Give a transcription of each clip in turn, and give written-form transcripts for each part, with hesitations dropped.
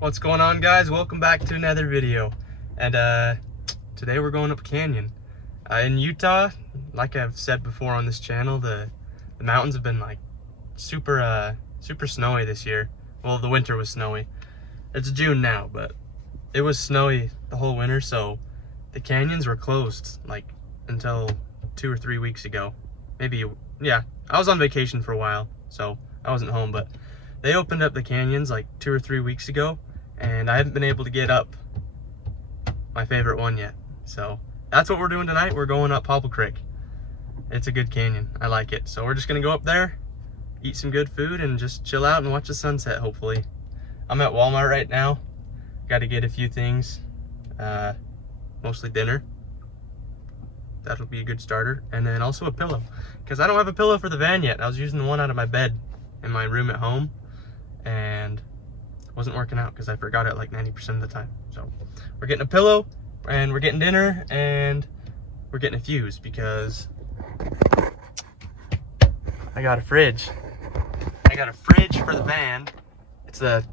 What's going on, guys? Welcome back to another video. And today we're going up a canyon in Utah. Like I've said before on this channel, the mountains have been like super snowy this year. Well, the winter was snowy. It's June now, but it was snowy the whole winter, so the canyons were closed like until 2 or 3 weeks ago. Maybe, yeah, I was on vacation for a while, so I wasn't home, but they opened up the canyons like 2 or 3 weeks ago, and I haven't been able to get up my favorite one yet. So that's what we're doing tonight. We're going up Popple Creek. It's a good canyon. I like it. So we're just gonna go up there, eat some good food, and just chill out and watch the sunset, hopefully. I'm at Walmart right now. Got to get a few things, mostly dinner. That'll be a good starter. And then also a pillow, because I don't have a pillow for the van yet. I was using the one out of my bed in my room at home, and it wasn't working out because I forgot it like 90% of the time. So we're getting a pillow, and we're getting dinner, and we're getting a fuse because I got a fridge. I got a fridge for the van. It's a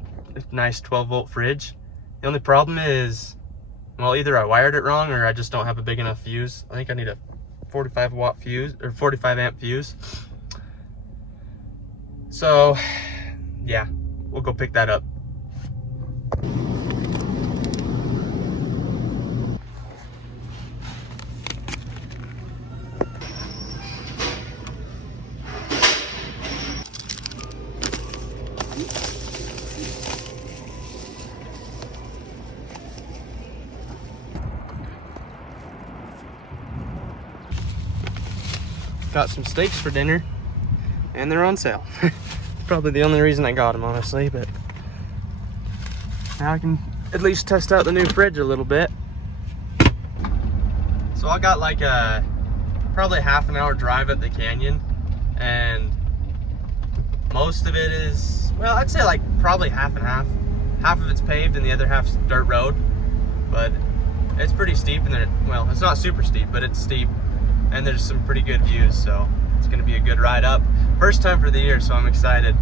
nice 12-volt fridge. The only problem is, well, either I wired it wrong or I just don't have a big enough fuse. I think I need a 45-watt fuse or 45-amp fuse. So, yeah, we'll go pick that up. Got some steaks for dinner, and they're on sale. Probably the only reason I got them, honestly, but now I can at least test out the new fridge a little bit. So I got like probably half an hour drive up the canyon, and most of it is, well, I'd say like probably half and half. Half of it's paved and the other half's dirt road, but it's pretty steep, and well, it's not super steep, but it's steep. And there's some pretty good views, so it's gonna be a good ride up. First time for the year, so I'm excited.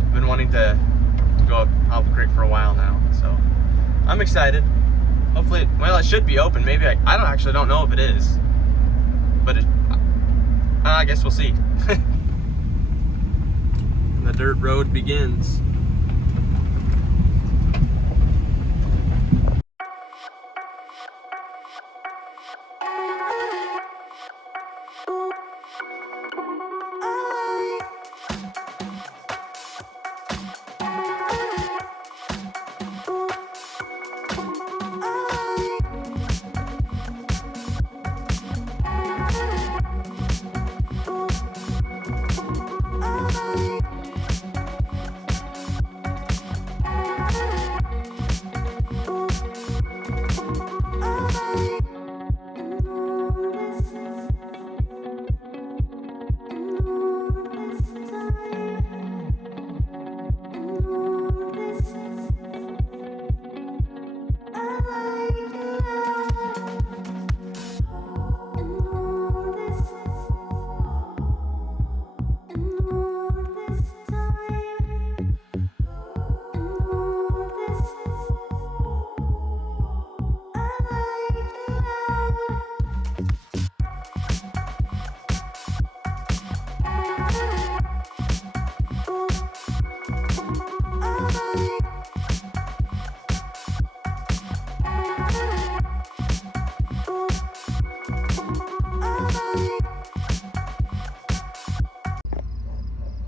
I've been wanting to go up Popple Creek for a while now, so I'm excited. Hopefully, well, it should be open. Maybe I don't know if it is, but I guess we'll see. The dirt road begins.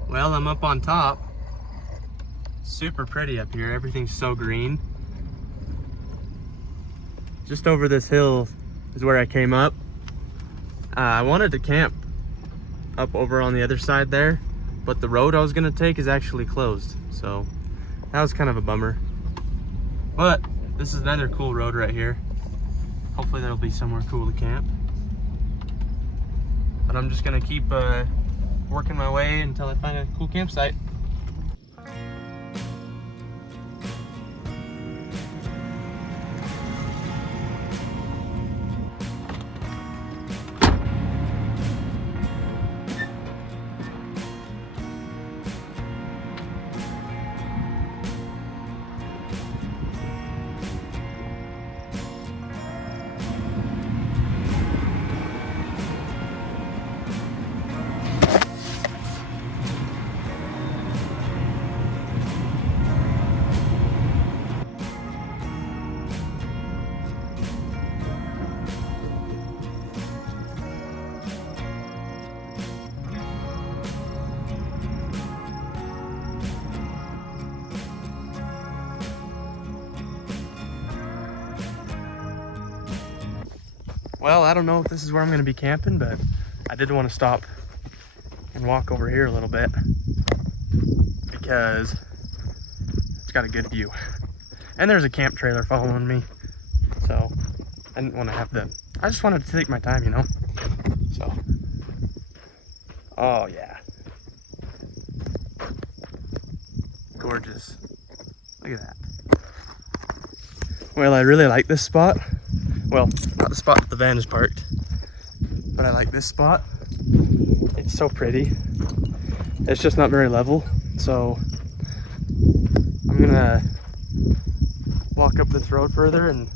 Well, I'm up on top. Super pretty up here. Everything's so green. Just over this hill is where I came up. I wanted to camp up over on the other side there, but the road I was gonna take is actually closed. So that was kind of a bummer. But this is another cool road right here. Hopefully there'll be somewhere cool to camp. But I'm just gonna keep working my way until I find a cool campsite. Well, I don't know if this is where I'm going to be camping, but I did want to stop and walk over here a little bit because it's got a good view. And there's a camp trailer following me, so I didn't want to have I just wanted to take my time, you know? So, oh yeah. Gorgeous. Look at that. Well, I really like this spot. Well, not the spot that the van is parked, but I like this spot. It's so pretty. It's just not very level, so I'm gonna walk up this road further, and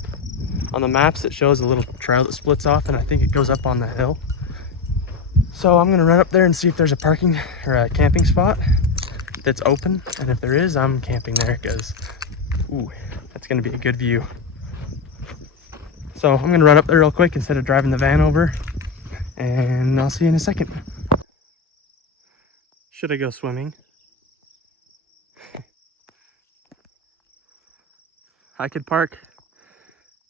on the maps it shows a little trail that splits off, and I think it goes up on the hill. So I'm gonna run up there and see if there's a parking or a camping spot that's open, and if there is, I'm camping there because, ooh, that's gonna be a good view. So I'm gonna run up there real quick instead of driving the van over, and I'll see you in a second. Should I go swimming? I could park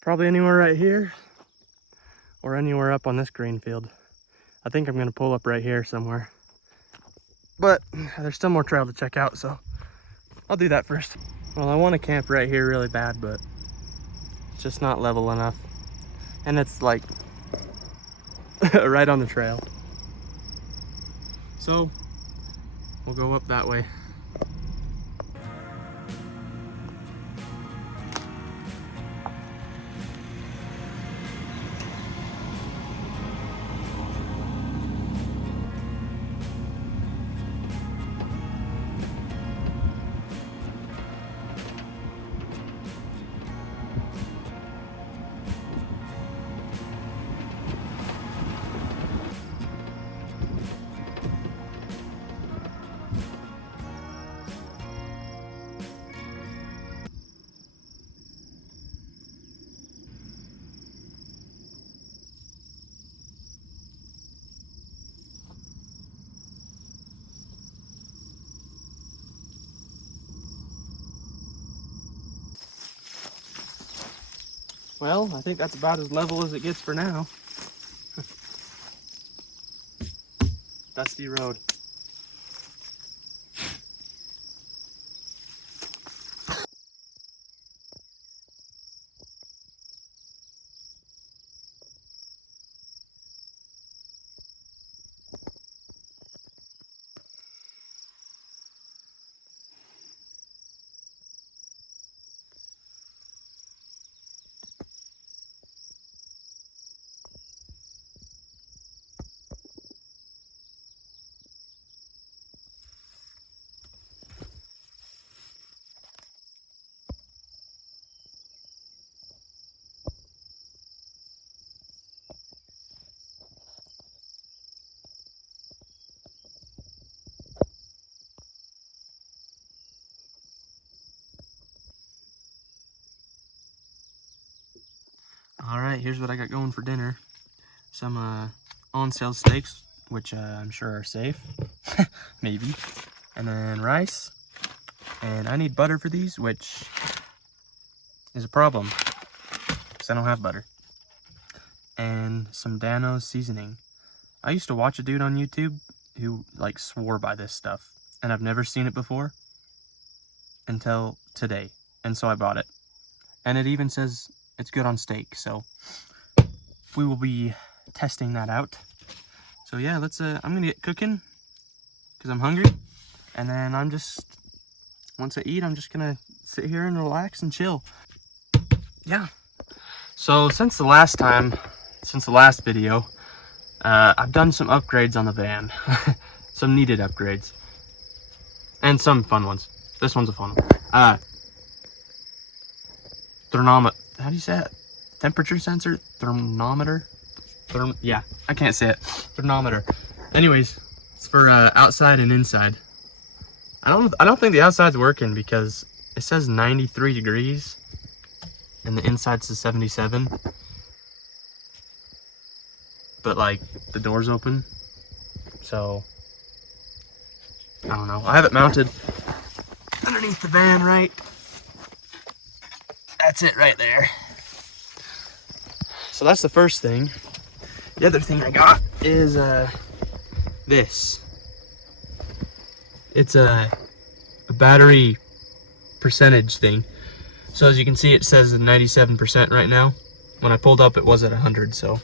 probably anywhere right here or anywhere up on this green field. I think I'm gonna pull up right here somewhere, but there's still more trail to check out, so I'll do that first. Well, I want to camp right here really bad, but it's just not level enough, and it's like right on the trail. So we'll go up that way. Well, I think that's about as level as it gets for now. Dusty road. All right, here's what I got going for dinner. Some on sale steaks, which I'm sure are safe, maybe. And then rice. And I need butter for these, which is a problem because I don't have butter. And some Dano's seasoning. I used to watch a dude on YouTube who like swore by this stuff, and I've never seen it before until today. And so I bought it. And it even says it's good on steak, so we will be testing that out. So yeah, let's I'm gonna get cooking because I'm hungry, and then once I eat, I'm just gonna sit here and relax and chill. Yeah. So since the last video, I've done some upgrades on the van. Some needed upgrades, and some fun ones. This one's a fun one. Thermometer. How do you say it? Temperature sensor? Thermometer? Yeah, I can't say it. Thermometer. Anyways, it's for outside and inside. I don't think the outside's working because it says 93 degrees and the inside's a 77. But like the door's open, so I don't know. I have it mounted underneath the van, right? That's it right there. So that's the first thing. The other thing I got is this. It's a battery percentage thing. So as you can see, it says 97% right now. When I pulled up, it was at 100. So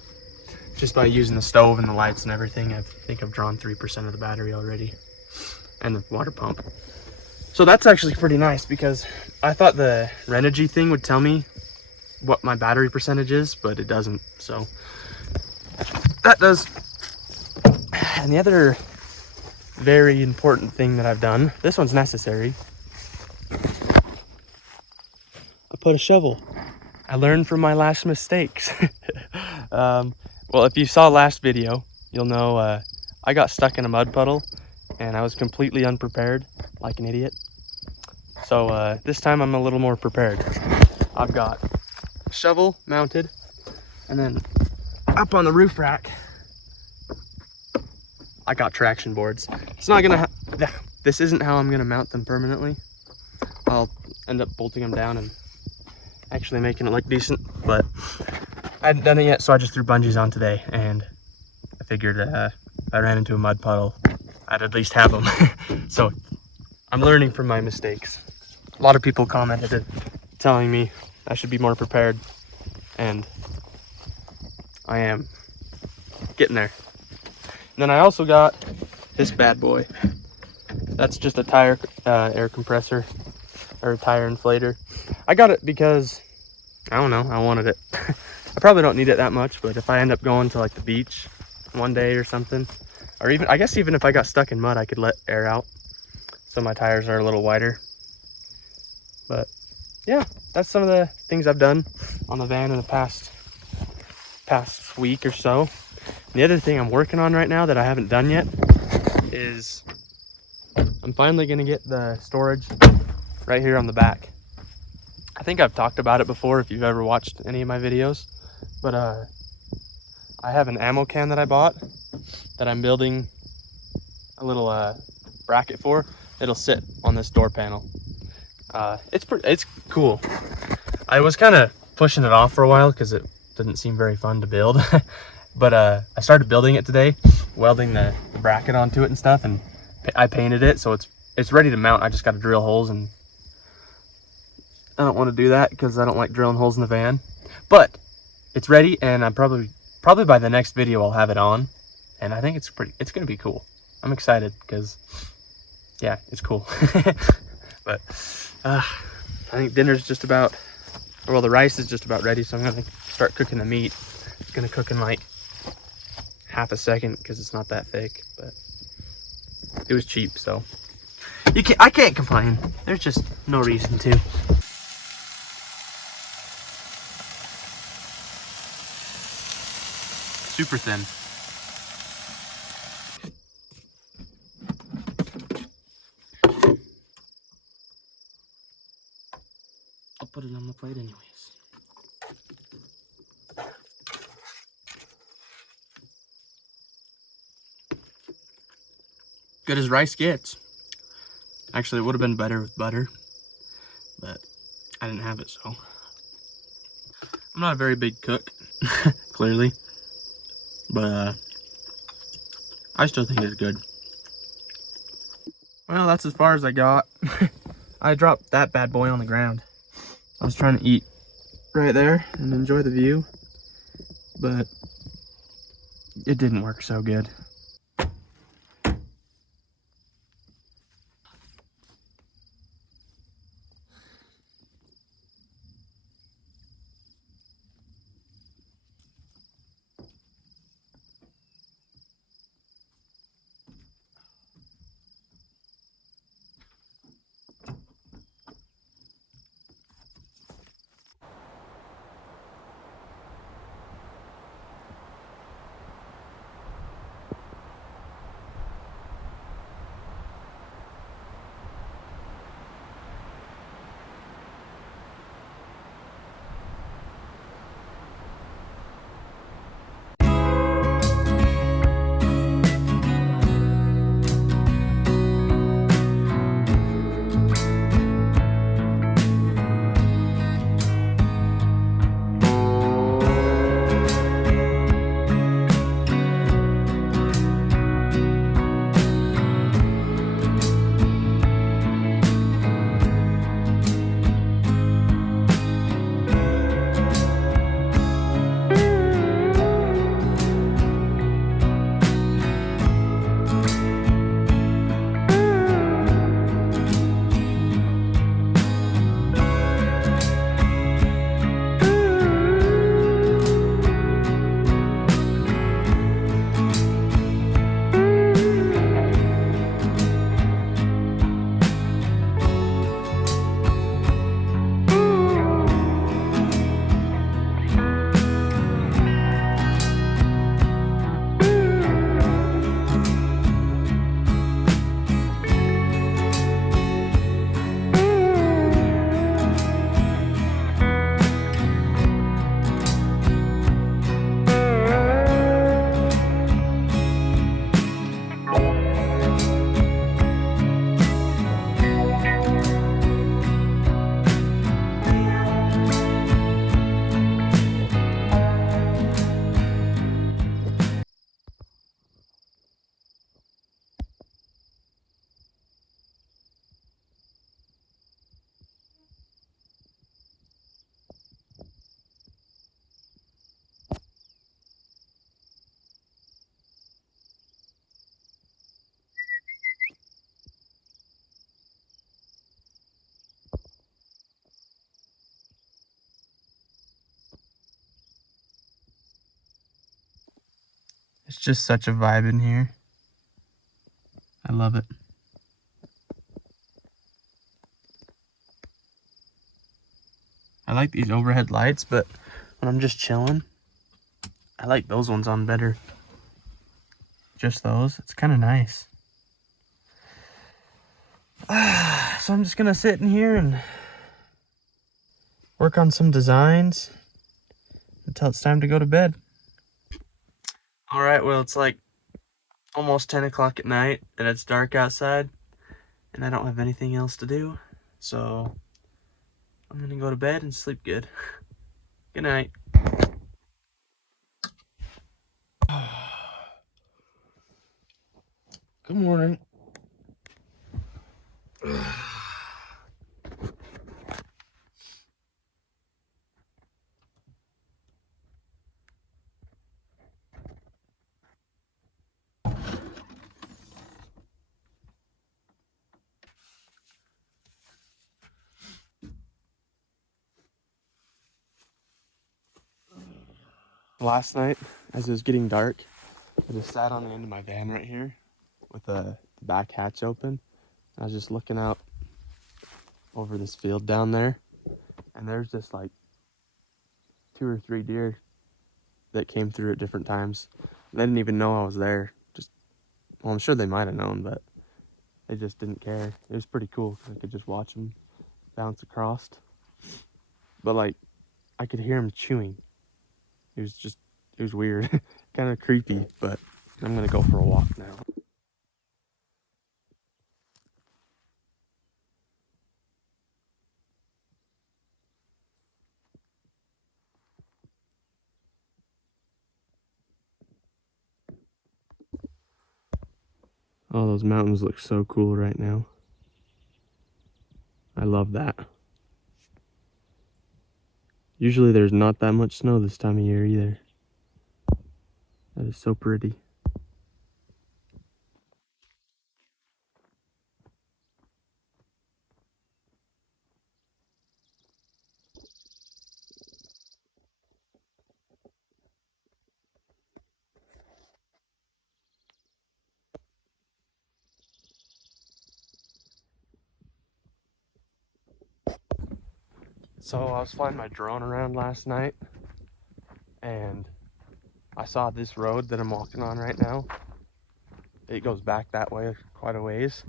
just by using the stove and the lights and everything, I think I've drawn 3% of the battery already, and the water pump. So that's actually pretty nice, because I thought the Renogy thing would tell me what my battery percentage is, but it doesn't. So that does. And the other very important thing that I've done, this one's necessary, I put a shovel. I learned from my last mistakes. Well, if you saw last video, you'll know I got stuck in a mud puddle and I was completely unprepared, like an idiot. So this time I'm a little more prepared. I've got a shovel mounted, and then up on the roof rack, I got traction boards. It's not gonna, this isn't how I'm gonna mount them permanently. I'll end up bolting them down and actually making it look decent, but I hadn't done it yet, so I just threw bungees on today, and I figured if I ran into a mud puddle, I'd at least have them. So I'm learning from my mistakes. A lot of people commented telling me I should be more prepared, and I am getting there. And then I also got this bad boy. That's just a tire air compressor, or a tire inflator. I got it because, I don't know, I wanted it. I probably don't need it that much, but if I end up going to like the beach one day or something, or even, I guess even if I got stuck in mud, I could let air out, so my tires are a little wider. But yeah, that's some of the things I've done on the van in the past week or so. And the other thing I'm working on right now that I haven't done yet is I'm finally gonna get the storage right here on the back. I think I've talked about it before if you've ever watched any of my videos, but I have an ammo can that I bought that I'm building a little bracket for. It'll sit on this door panel. It's cool. I was kind of pushing it off for a while because it didn't seem very fun to build. But I started building it today, welding the bracket onto it and stuff, and I painted it, so it's ready to mount. I just got to drill holes, and I don't want to do that because I don't like drilling holes in the van. But it's ready, and I'm probably by the next video I'll have it on, and I think it's gonna be cool. I'm excited because, yeah, it's cool. But I think dinner's just about, well, the rice is just about ready, so I'm gonna start cooking the meat. It's gonna cook in like half a second because it's not that thick, but it was cheap, so I can't complain. There's just no reason to. Super thin. I'll put it on the plate anyways. Good as rice gets. Actually, it would have been better with butter, but I didn't have it, so. I'm not a very big cook, clearly, but I still think it's good. Well, that's as far as I got. I dropped that bad boy on the ground. I was trying to eat right there and enjoy the view, but it didn't work so good. It's just such a vibe in here. I love it. I like these overhead lights, but when I'm just chilling, I like those ones on better. Just those. It's kind of nice. So I'm just gonna sit in here and work on some designs until it's time to go to bed. All right, well, it's like almost 10 o'clock at night and it's dark outside and I don't have anything else to do. So I'm gonna go to bed and sleep good. Good night. Good morning. Last night, as it was getting dark, I just sat on the end of my van right here with the back hatch open. I was just looking out over this field down there, and there's just like 2 or 3 deer that came through at different times. They didn't even know I was there. Well, I'm sure they might have known, but they just didn't care. It was pretty cool because I could just watch them bounce across. But like, I could hear them chewing. It was weird, kind of creepy, but I'm gonna go for a walk now. Oh, those mountains look so cool right now. I love that. Usually there's not that much snow this time of year either. That is so pretty. So I was flying my drone around last night and I saw this road that I'm walking on right now. It goes back that way quite a ways.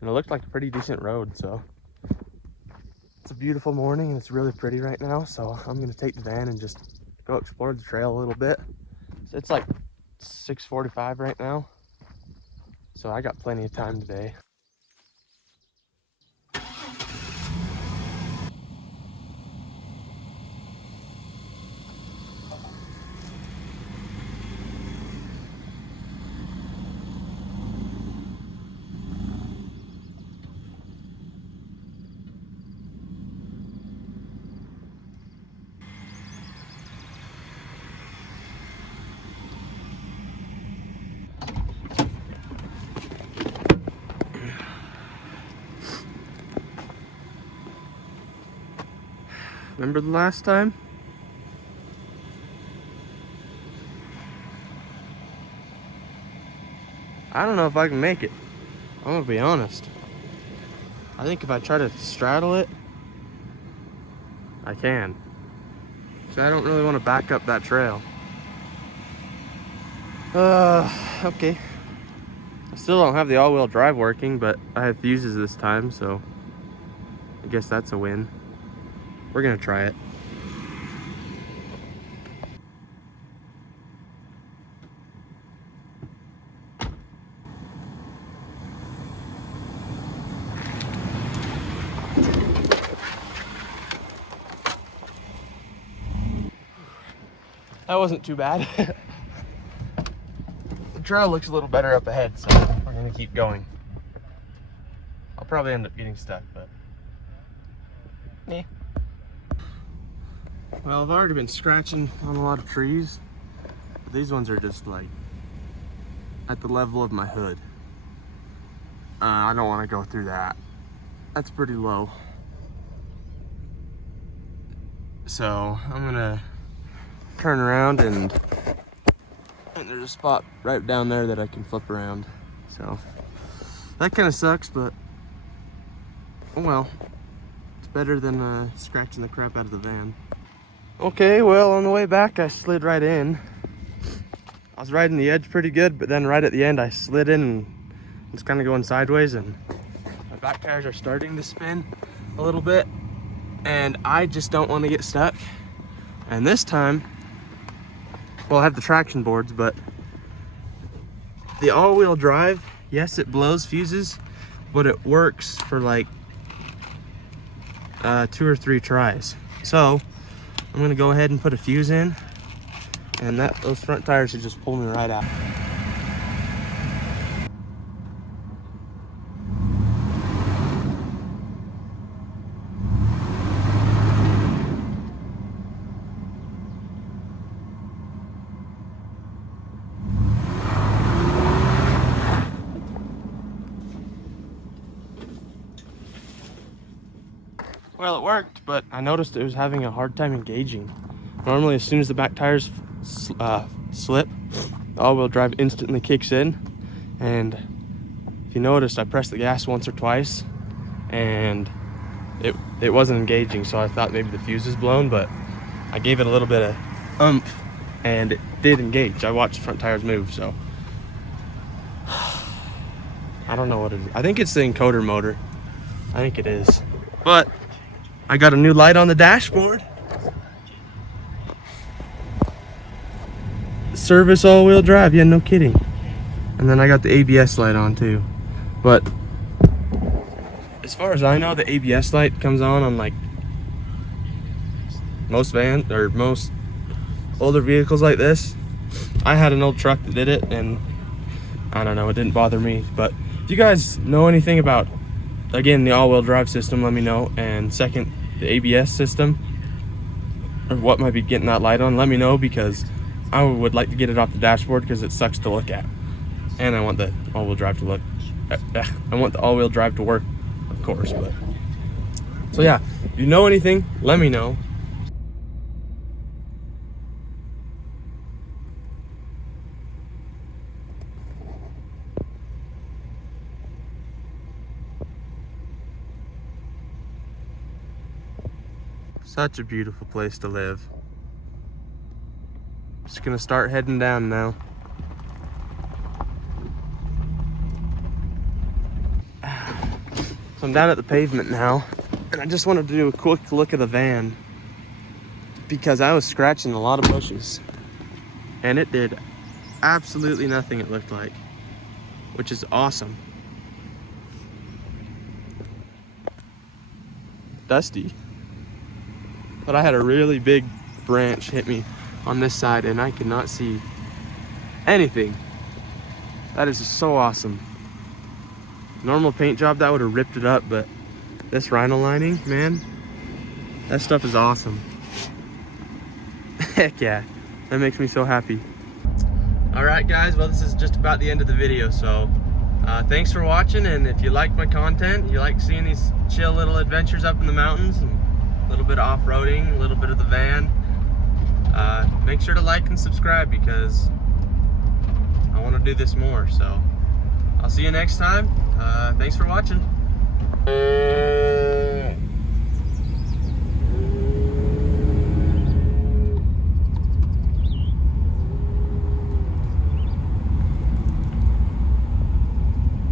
And it looked like a pretty decent road, so it's a beautiful morning and it's really pretty right now. So I'm gonna take the van and just go explore the trail a little bit. So it's like 6:45 right now. So I got plenty of time today. Remember the last time? I don't know if I can make it. I'm gonna be honest. I think if I try to straddle it, I can. So I don't really want to back up that trail. Okay. I still don't have the all-wheel drive working, but I have fuses this time, so I guess that's a win. We're gonna try it. That wasn't too bad. The trail looks a little better up ahead, so we're gonna keep going. I'll probably end up getting stuck, but eh. Well, I've already been scratching on a lot of trees. These ones are just like at the level of my hood. I don't want to go through that. That's pretty low. So I'm gonna turn around and And there's a spot right down there that I can flip around. So that kind of sucks, but oh well. It's better than scratching the crap out of the van. Okay, well, on the way back, I slid right in. I was riding the edge pretty good, but then right at the end, I slid in and it's kind of going sideways, and my back tires are starting to spin a little bit, and I just don't want to get stuck. And this time, well, I have the traction boards, but the all-wheel drive, yes, it blows fuses, but it works for like 2 or 3 tries. So I'm gonna go ahead and put a fuse in, and those front tires should just pull me right out. Well, it worked, but I noticed it was having a hard time engaging. Normally, as soon as the back tires slip, the all-wheel drive instantly kicks in. And if you noticed, I pressed the gas once or twice, and it wasn't engaging. So I thought maybe the fuse was blown, but I gave it a little bit of oomph, and it did engage. I watched the front tires move, so I don't know what it is. I think it's the encoder motor. I think it is, but I got a new light on the dashboard. Service all-wheel drive, yeah, no kidding. And then I got the ABS light on too. But as far as I know, the ABS light comes on like most vans or most older vehicles like this. I had an old truck that did it, and I don't know, it didn't bother me. But if you guys know anything about, again, the all-wheel drive system, let me know. And second, the ABS system, or what might be getting that light on, let me know, because I would like to get it off the dashboard because it sucks to look at. And I want the all-wheel drive to look, I want the all-wheel drive to work, of course. But so yeah, if you know anything, let me know. Such a beautiful place to live. Just gonna start heading down now. So I'm down at the pavement now, and I just wanted to do a quick look at the van because I was scratching a lot of bushes, and it did absolutely nothing, it looked like, which is awesome. Dusty. But I had a really big branch hit me on this side, and I could not see anything. That is just so awesome. Normal paint job, that would have ripped it up, but this rhino lining, man, that stuff is awesome. Heck yeah, that makes me so happy. All right, guys, well, this is just about the end of the video, so thanks for watching. And if you like my content, you like seeing these chill little adventures up in the mountains, and a little bit of off-roading, a little bit of the van, make sure to like and subscribe because I want to do this more. So I'll see you next time. Thanks for watching.